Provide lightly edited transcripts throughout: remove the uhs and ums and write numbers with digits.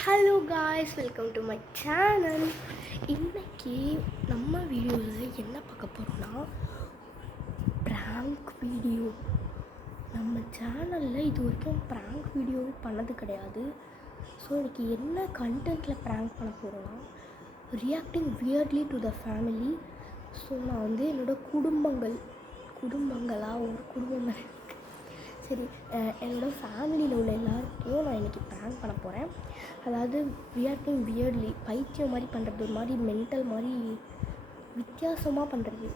Hello guys, welcome to my channel. இன்றைக்கி நம்ம வீடியோவில் என்ன பார்க்க போகிறோன்னா ப்ராங்க் வீடியோ. நம்ம சேனலில் இது வரைக்கும் ப்ராங்க் வீடியோ பண்ணது கிடையாது. ஸோ இன்றைக்கி என்ன கண்டென்ட்டில் ப்ராங்க் பண்ண போகிறோன்னா reacting weirdly to the family. So நான் வந்து என்னோடய குடும்பங்களாக ஒரு குடும்பங்கள் சரி என்னோடய ஃபேமிலியில் உள்ள எல்லாருக்கையும் நான் இன்றைக்கி ப்ராங்க் பண்ண போகிறேன். அதாவது ரியாக்டிங் வியர்ட்லி, பைத்தியம் மாதிரி பண்ணுறது, ஒரு மாதிரி மென்டல் மாதிரி வித்தியாசமாக பண்ணுறது,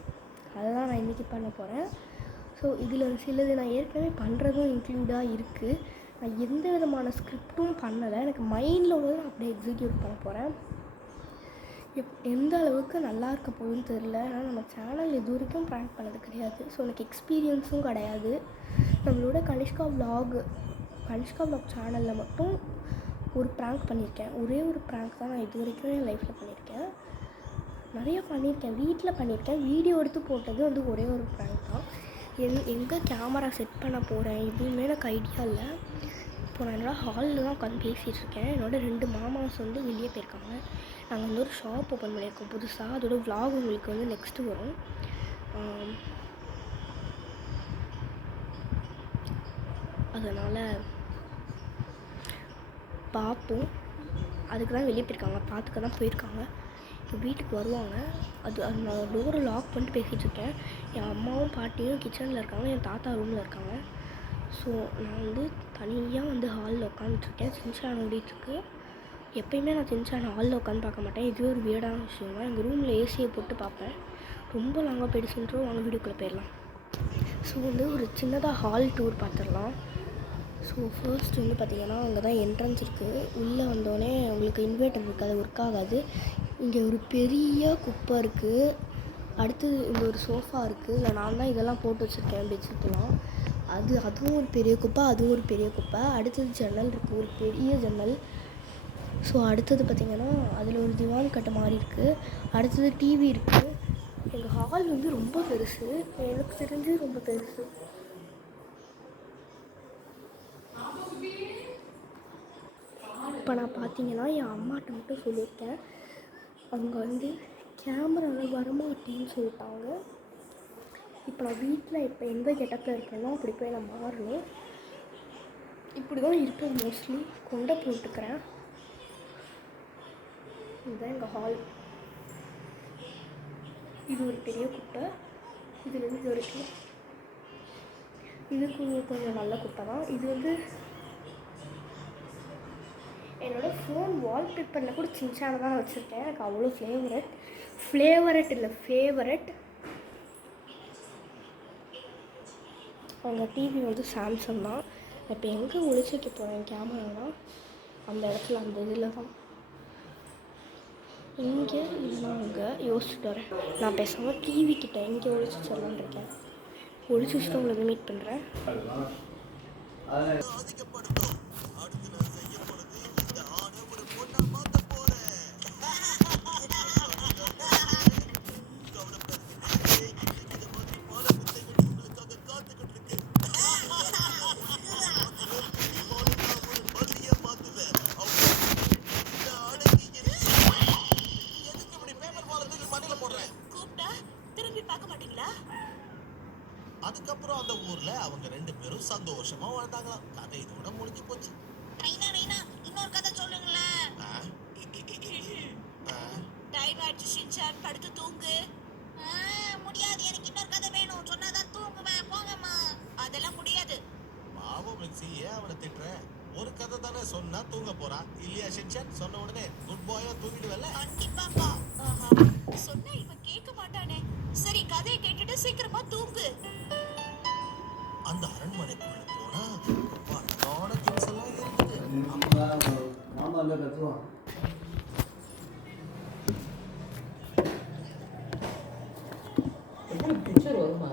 அதை தான் நான் இன்றைக்கி பண்ண போகிறேன். ஸோ இதில் சிலது நான் ஏற்கனவே பண்ணுறதும் இன்க்ளூடாக இருக்குது. நான் எந்த விதமான ஸ்கிரிப்டும் பண்ணலை, எனக்கு மைண்டில் உள்ளதை நான் அப்படியே எக்ஸிக்யூட் பண்ண போகிறேன். எந்த அளவுக்கு நல்லா இருக்க போகுதுன்னு தெரில. ஆனால் நம்ம சேனல் இது வரைக்கும் ப்ராங்க் பண்ணது கிடையாது. ஸோ எனக்கு எக்ஸ்பீரியன்ஸும் கிடையாது. நம்மளோட கனிஷ்கா விலாக் சேனலில் மட்டும் ஒரு ப்ராங்க் பண்ணியிருக்கேன். ஒரே ஒரு ப்ராங்க் தான் நான் இது வரைக்கும் என் லைஃப்பில் பண்ணியிருக்கேன். நிறையா பண்ணியிருக்கேன், வீட்டில் பண்ணியிருக்கேன். வீடியோ எடுத்து போட்டது வந்து ஒரே ஒரு ப்ராங்க் தான். எங்கே கேமரா செட் பண்ண போகிறேன் எதுவுமே எனக்கு ஐடியா இல்லை. இப்போ நான் என்னோடய ஹாலில் தான் உட்காந்து பேசிகிட்ருக்கேன். என்னோடய 2 மாமாஸ் வந்து வெளியே போயிருக்காங்க. நாங்கள் வந்து ஒரு ஷாப் ஓப்பன் பண்ணியிருக்கோம் புதுசாக. அதோடய விலாக் உங்களுக்கு வந்து நெக்ஸ்ட்டு வரும். அதனால் பார்ப்போம். அதுக்கு தான் வெளியே போயிருக்காங்க, பார்த்துக்க தான் போயிருக்காங்க. இப்போ வீட்டுக்கு வருவாங்க. அது நான் டோரை லாக் பண்ணிட்டு பேசிகிட்ருக்கேன். என் அம்மாவும் பாட்டியும் கிச்சனில் இருக்காங்க, என் தாத்தா ரூமில் இருக்காங்க. ஸோ நான் வந்து தனியாக வந்து ஹாலில் உட்காந்துட்ருக்கேன். சின்சான் ஓடிட்டுருக்கு. எப்போயுமே நான் சின்சான் ஹாலில் உட்காந்து பார்க்க மாட்டேன். இதுவே ஒரு வியர்டான விஷயம் தான். எங்கள் ரூமில் ஏசியை போட்டு பார்ப்பேன். ரொம்ப லாங்காக போயிடுச்சுன்றோம். வாங்க வீடியோக்குள்ளே போயிடலாம். ஸோ வந்து ஒரு சின்னதாக ஹால் டூர் பார்த்துடலாம். ஸோ ஃபர்ஸ்ட் வந்து பார்த்திங்கன்னா அங்கே தான் என்ட்ரன்ஸ் இருக்குது. உள்ளே வந்தோடனே உங்களுக்கு இன்வெர்ட்டர் இருக்குது, அது ஒர்க் ஆகாது. இங்கே ஒரு பெரிய குப்பை இருக்குது. அடுத்தது இந்த ஒரு சோஃபா இருக்குது. இல்லை நான் தான் இதெல்லாம் போட்டு வச்சுருக்கேன், பெட்ஷீட்லாம். அதுவும் ஒரு பெரிய குப்பை, அதுவும் ஒரு பெரிய குப்பை. அடுத்தது ஜன்னல் இருக்குது, ஒரு பெரிய ஜன்னல். ஸோ அடுத்தது பார்த்திங்கன்னா அதில் ஒரு திவான் கட்டை மாதிரி இருக்குது. அடுத்தது டிவி இருக்குது. எங்கள் ஹால் வந்து ரொம்ப பெருசு, எனக்கு தெரிஞ்சு ரொம்ப பெருசு. இப்போ நான் பார்த்தீங்கன்னா என் அம்மாட்ட மட்டும் சொல்லியிருக்கேன். அவங்க வந்து கேமராவில் வரமாட்டேன்னு சொல்லிட்டாங்க. இப்போ நான் வீட்டில் இப்போ எந்த கெட்டப்பில் இருக்கேனோ அப்படி போய் நான் மாறணும். இப்படி தான் இருப்பேன் மோஸ்ட்லி. கொண்டை போட்டுக்கிறேன். இதுதான் எங்கள் ஹால். இது ஒரு பெரிய குப்பை. இதுலேருந்து இது வரைக்கும் இதுக்கு கொஞ்சம் நல்ல குப்பை தான். இது வந்து என்னோடய ஃபோன் வால்பேப்பரில் கூட சின்சான தான் வச்சுருக்கேன். எனக்கு அவ்வளோ ஃபேவரட். அவங்க டிவி வந்து சாம்சங் தான். இப்போ எங்கே ஒழிச்சு வைக்க போகிறேன் கேமரானா அந்த இடத்துல, அந்த இதில் தான். இங்கே இல்லைனா அங்கே யோசிச்சுட்டு வரேன். நான் பேசாமல் டிவி கிட்டே இங்கே ஒழிச்சு சொல்லலான்னு இருக்கேன். ஒழிச்சு வச்சுட்டு உங்களை மீட் பண்ணுறேன். அதுக்கப்புறம் அந்த ஊர்ல அவங்க 2 பேரும் சந்தோஷமா வாழ்ந்தாங்களாம். கதை இதோட முடிஞ்சு போச்சு. இன்னொரு கதை சொல்லுங்களேன். டைம் ஆயிடுச்சு ஷின்சான், படுத்து தூங்கு. முடியாது, எனக்கு இன்னொரு கதை வேணும். சொன்னாதான் தூங்குவேன். போங்கம்மா. அதெல்லாம் முடியாது. பாவம் மிக்ஸி, ஏன் அவனை திட்டுற? ஒரு கதை தானே சொன்னா தூங்க போறான் இல்லையா ஷின்சான்? சொன்ன உடனே குட் பாயா தூங்கிடுவல்ல? கண்டிப்பாப்பா. சொன்னா இவன் கேட்க மாட்டானே. சரி, கதையை கேட்டுட்டு சீக்கிரமா தூங்கு. அந்த அரண்மனைக்குள்ள போனா அழகான திங்ஸ் எல்லாம் இருக்குது. மாமா அங்க கத்துவான். பிக்சர் வருமா?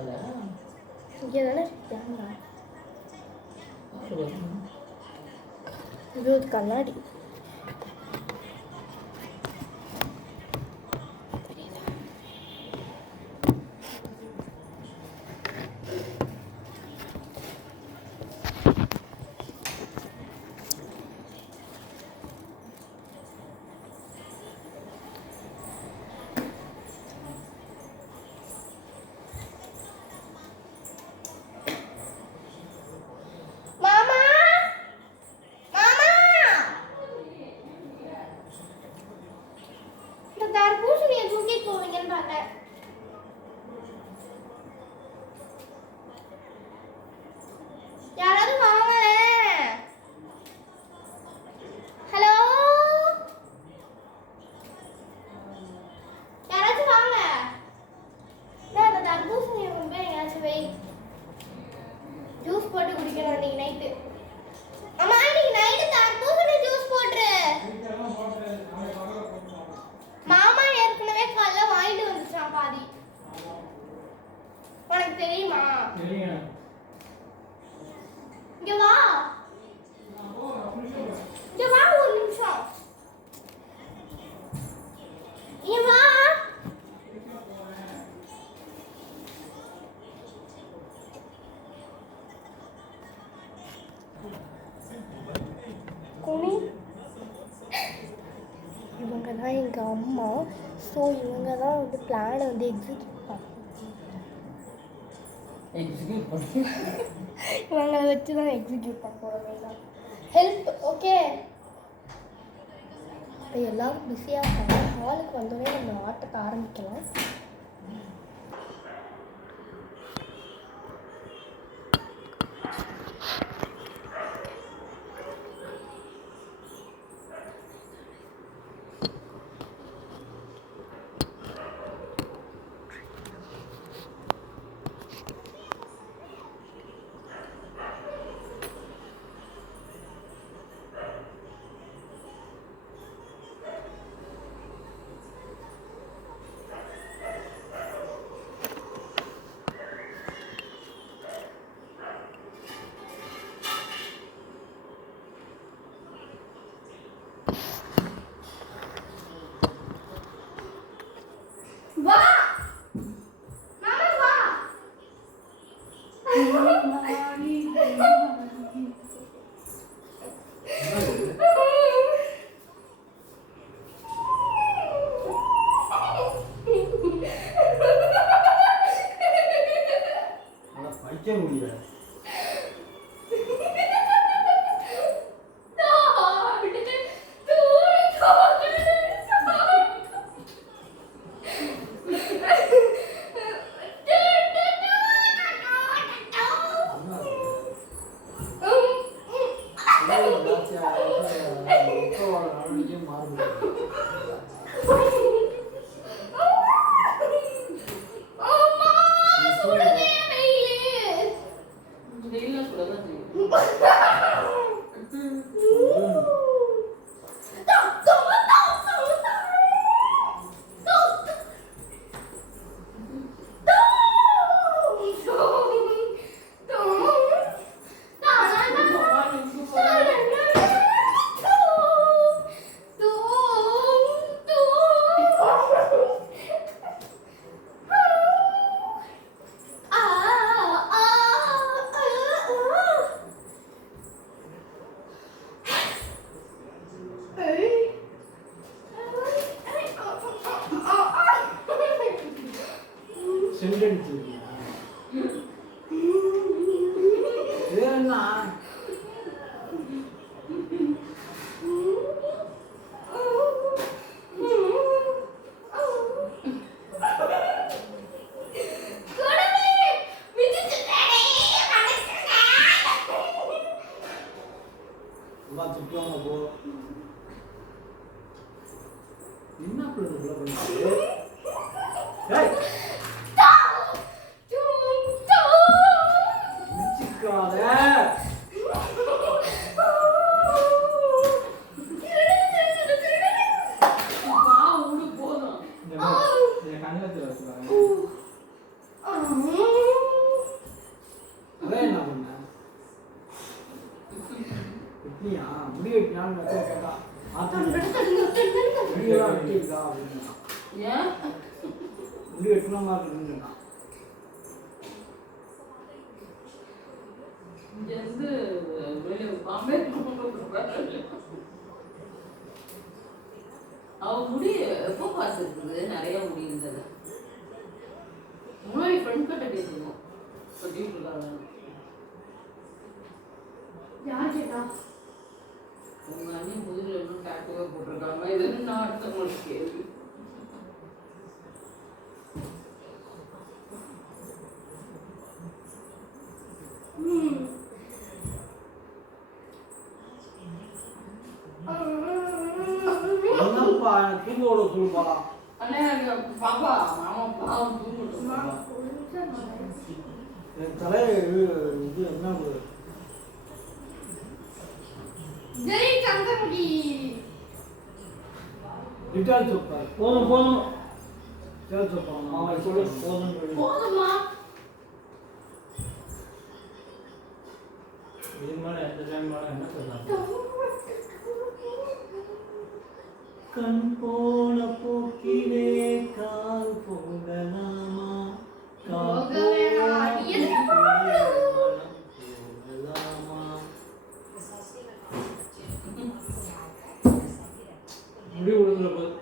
இங்கே தானே கேமரா. இது ஒரு கண்ணாடி. போவீங்கன்னு பார்த்தேன். யாராவது வாங்களேன். ஹலோ, யாராச்சும் வாங்க. நான் அந்த தர்பூசணியை கொண்டு போய் எங்கேயாச்சும் வை. ஜூஸ் போட்டு குடிக்கணும் இன்னைக்கு நைட்டு. அம்மா இன்னைக்கு நைட்டு தர்பூசணி ஜூஸ் போட்டுரு. மாமா ஏற்கனவே காலைல வாங்கிட்டு வந்துச்சான் பாதி. உனக்கு தெரியுமா? இங்க வா, இங்க வா ஒரு நிமிஷம். இங்க வா. குனி. இவங்க தான் எங்கள் அம்மா. ஸோ இவங்க தான் வந்து பிளானை வந்து எக்ஸிக்யூட் பண்ணி இவங்களை வச்சு தான் எக்ஸிக்யூட் பண்ண போகிறோம். ஹெல்ப். ஓகே, இப்போ எல்லோரும் பிஸியாக இருக்காங்க. ஹாலுக்கு வந்தோடனே நம்ம ஆட்டத்தை ஆரம்பிக்கலாம். வா மாமா வா. படிக்க முடியல. என்ன பண்ணுறது? அவ முடி எப்போ பார்த்துருக்குது, நிறைய முடி இருந்தது. முன்னாடி ஃப்ரெண்ட் கட்ட பேசணும் சொல்லிட்டு இருக்காங்க. யார் கேட்டா? உங்க அண்ணன் முதுகுல இன்னும் டேட்டுவே போட்டிருக்காங்க. இது நான் அடுத்தவங்களுக்கு கேள்வி. சொல்லுப்பா தூங்க விட சொல்லுப்பா. அண்ணே பாப்பா மாமா பாவம் தூங்கட்டும். என் தலை இது என்ன ஜெய் சந்திரமுகி ரிட்டால் சொப்பா போதும் போதும் ரிட்டால் சொப்பா மாமா சொல்லு போதும் போதுமா இது மேலே எந்த டைம் மேலே என்ன சொல்லலாம்? கண் போன போக்கிலே கால் போகலாமா கால் போகலாமா முடிவு விழுந்துற போது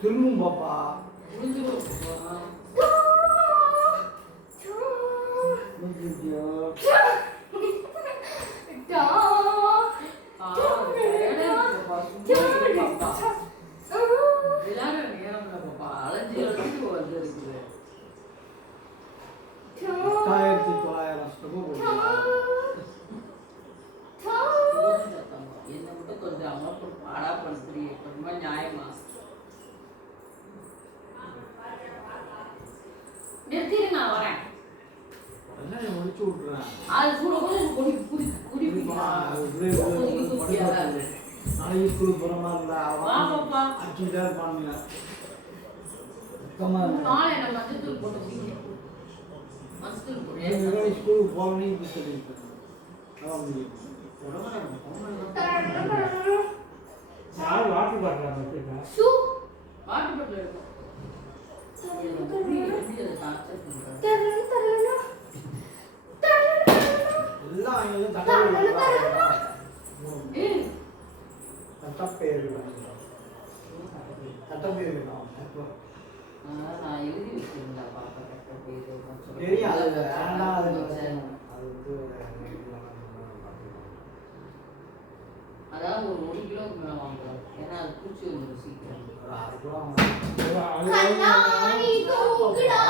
திரும்பும் பாப்பா எல்லாரும் நேரம்ல பாப்பா அலைஞ்சு அழைச்சிட்டு வந்துருக்குது. 1900 ஸ்டெப் என்ன மட்டும் கொஞ்சம் அமௌண்ட் பாடா படுத்துறீங்க ரொம்ப நியாயமா நிறுத்திட்டு நான் வரேன். என்ன முடிச்சு விட்டுறேன் அது கூட கூட குடி குடி நாளைக்கு ஸ்கூலுக்கு போகிற மாதிரி இருந்தா வா பாப்பா. அச்சுட்டா இருப்பானுங்க சுத்தமாக இருந்தா காலை என்ன மஞ்சத்தூள் போட்டு குடிங்க. மஞ்சத்தூள் போடு. ஸ்கூலுக்கு போகணும்னு இப்படி சொல்லியிருக்கேன் அதான் முடியும் யார் வாட்டர் பாட்டில் வச்சுருக்கேன் வாட்டர் பாட்டில் இருக்கும். எல்லாம் அவங்க தட்டப்பேர் நான் எழுதி வச்சிருந்தா பாப்பா பேரு தெரியும் அது வேண்டாம் அது அதாவது ஒரு 1 கிலோக்கு மேலே வாங்குறோம். ஏன்னா அது பூச்சி வந்துடும் சீக்கிரம். கண்ணாடி தூக்குடா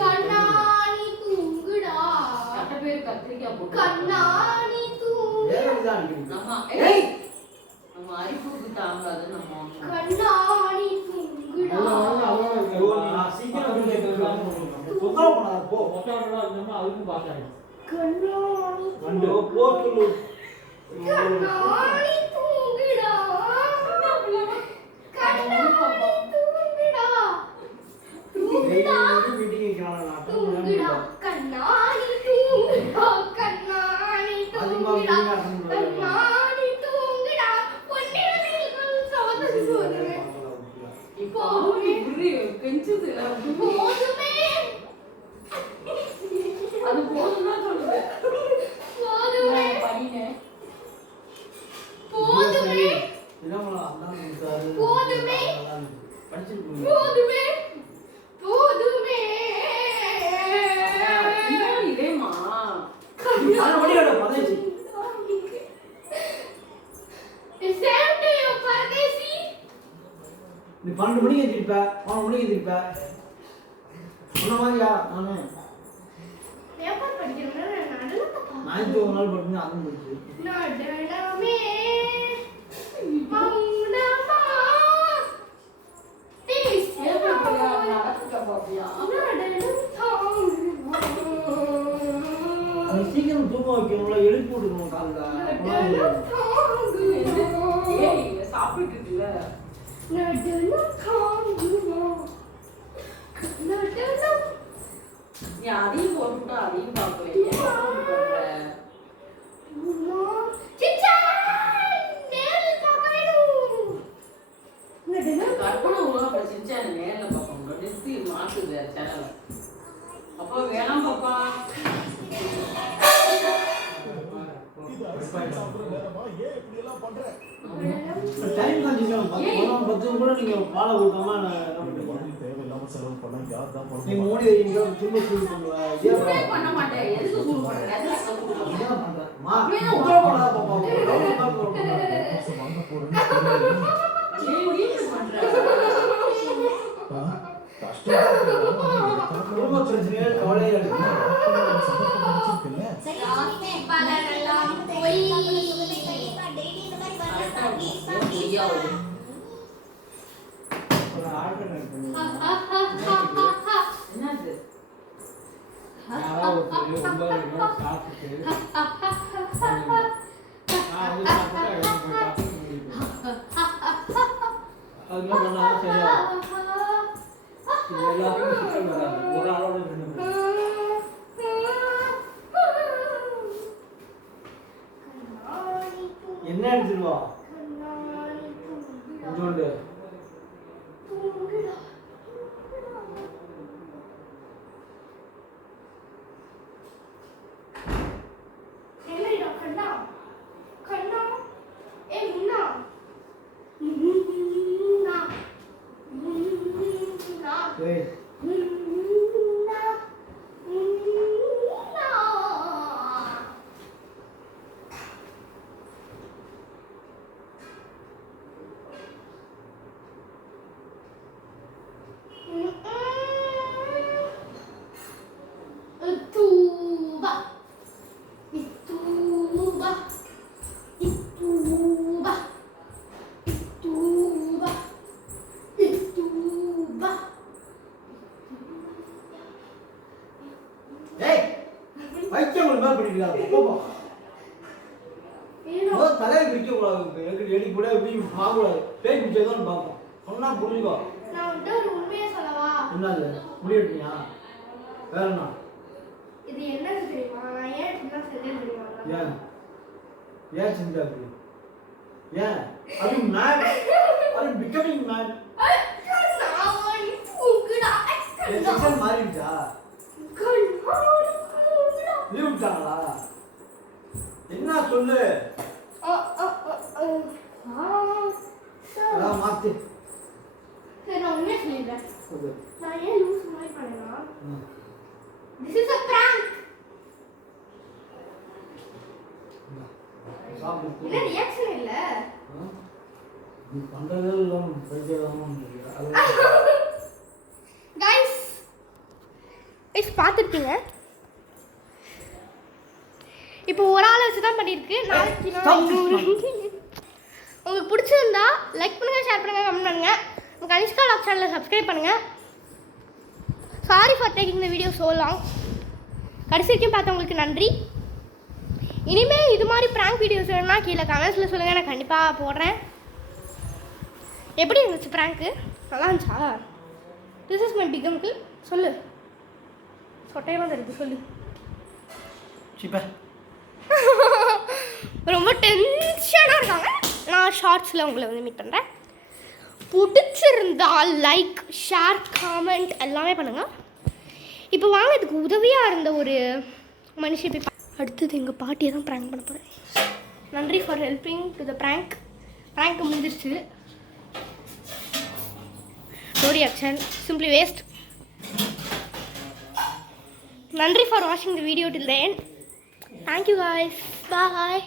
கண்ணாடி தூங்குடா கட்ட பேர் கத்திரிக்காய் போட்டு கண்ணாடி தூங்குடா நம்ம அரிப்புக்கு தாங்காது நம்ம வாங்கணும். கண்ணாடி தூங்குடா கண்ணாடி கண்ணாடி தூங்குடா கண்ணாடி தூங்குடா தூங்குடா தூங்குடா கண்ணாடி தூங்குடா கண்ணாடி தூங்குடா கண்ணாடி தூங்குடா பொன்னிறத்தில் சோதனை சோதனை இப்போ புரி கெஞ்சுது போதுமே அது போதும்னா சொல்லுது போதுமே பையனே போதுமே போதுமே போதுமே போதுமே இதேமா நீ 12 மணிக்கு எந்திரிப்ப 3 மணிக்கு எந்திரிப்ப சொன்ன மாதிரியா நானு பேப்பர் படிக்கிறேன் ஞாயிற்று ஒரு நாள் படிக்கணும் அதுவும் படிச்சு நடனமே மௌனமா சீக்கிரம் தூக்கம் வைக்கணும்ல எழுப்பி விட்டுக்கணும் காலைல சாப்பிட்டு இருக்குல்ல நீ அதையும் போட்டுட்டா அதையும் பார்க்கல கற்பனை உலக சின்ன நேரில் பார்ப்போம் நிறுத்தி மாற்றுது சேனல் அப்போ வேணாம் பாப்பா டைம் கண்டிஷன் 10 கூட நீங்க ஃபாலோ கொடுக்காம என்ன பண்ணுவீங்க பணம் செலவு பண்ண யார் தான் நீ பண்ணுவா? மூடி வைங்க திரும்ப சூடு பண்ணுவா இதே சூடே பண்ண மாட்டேன். எதுக்கு சூடு பண்ற? எதுக்கு சூடு பண்ற? என்ன பண்றேன் மா உத்தரவு பண்ணாத பாப்பா மாசம் வாங்க போறேன்னு தெரியாது. ஏன் பண்ற? ஆ, கஷ்டமா இருக்குல்ல? குடும்ப பிரச்சனையே கவலையே இருக்கு சந்தர்ப்பம் கிடைச்சிருக்குல்ல? பலரெல்லாம் பொய். டெய்லி இந்த மாதிரி வரலாம் ப்ளீஸ் பொய்யா வருது. ஒரு ஆல்டர்னேட் பண்ணி என்னது? யாராவது ஒருத்தர் 9 மணி சாப்பிட்டு அது சாப்பிட்டா எனக்கு போய் சாப்பிட்டு முடியும் அது என்ன பண்ணா சரியா இது எல்லாத்துக்கும் சிக்கல் வராது ஒரு ஆளோட 2 பேர் என்ன எடுத்துருவா கொஞ்சோண்டு ஏய் ஏய் வைக்கம் ஒரு மாதிரி பண்ணிருக்காங்க போப்பா தலையை பிடிக்க கூடாது எனக்கு எடி கூட எப்படி பார்க்கக்கூடாது பேய் பிடிச்சதான் பார்ப்போம் சொன்னா புரிஞ்சுக்கோ நான் வந்து ஒரு உண்மையை சொல்லவா? என்னது முடிவெட்டியா வேற என்ன இது என்னது தெரியுமா? நான் ஏன் இப்படிலாம் செஞ்சேன் தெரியுமா? ஏன் ஏன் செஞ்சா அப்படி ஏன் அது மேட் அது பிகமிங் மேட் செக்ஷன் மாறிடுச்சா லீவ் விட்டாங்களா என்ன சொல்லு அதான் மாத்து சரி, நான் உண்மையை சொல்லிடுறேன். ஓகே நான் ஏன் லூஸ் மாதிரி பண்ணேன்னா, this is a prank. சாப்பிட்டு என்ன ரியாக்ஷன் இல்ல? நீ பண்றதே எல்லாம் பைத்தியமா Guys, பார்த்துருப்பீங்க. இப்போ ஒரு ஆளை வச்சு தான் பண்ணியிருக்கு. நாளைக்கு நான் உங்களுக்கு பிடிச்சிருந்தா லைக் பண்ணுங்கள், ஷேர் பண்ணுங்கள், கமெண்ட் பண்ணுங்கள். உங்கள் கனிஷ்கா லாக் சேனலை சப்ஸ்கிரைப் பண்ணுங்கள். Sorry for taking the video so long. கடைசி வரைக்கும் பார்த்தவங்களுக்கு நன்றி. இனிமேல் இது மாதிரி ப்ராங்க் வீடியோஸ் வேணும்னா கீழே கமெண்ட்ஸில் சொல்லுங்கள், நான் கண்டிப்பாக போடுறேன். எப்படி இருந்துச்சு ப்ராங்க்கு? நல்லா இருந்துச்சா? This is my big uncle. சொல்லு, சொட்டையமாக தெரியுது, சொல்லு. சிப்பா ரொம்ப டென்ஷனாக இருக்காங்க. நான் ஷார்ட்ஸில் உங்களை வந்து மீட் பண்ணுறேன். பிடிச்சிருந்தா லைக், ஷேர், காமெண்ட் எல்லாமே பண்ணுங்கள். இப்போ வாங்க, இதுக்கு உதவியாக இருந்த ஒரு மனுஷன் போய் அடுத்தது எங்கள் பாட்டியை தான் ப்ராங்க் பண்ண போகிறேன். நன்றி for helping to the prank. Prank முடிஞ்சிருச்சு. No reaction, simply waste. நன்றி ஃபார் வாட்சிங் the video till the end. Thank you guys. Bye.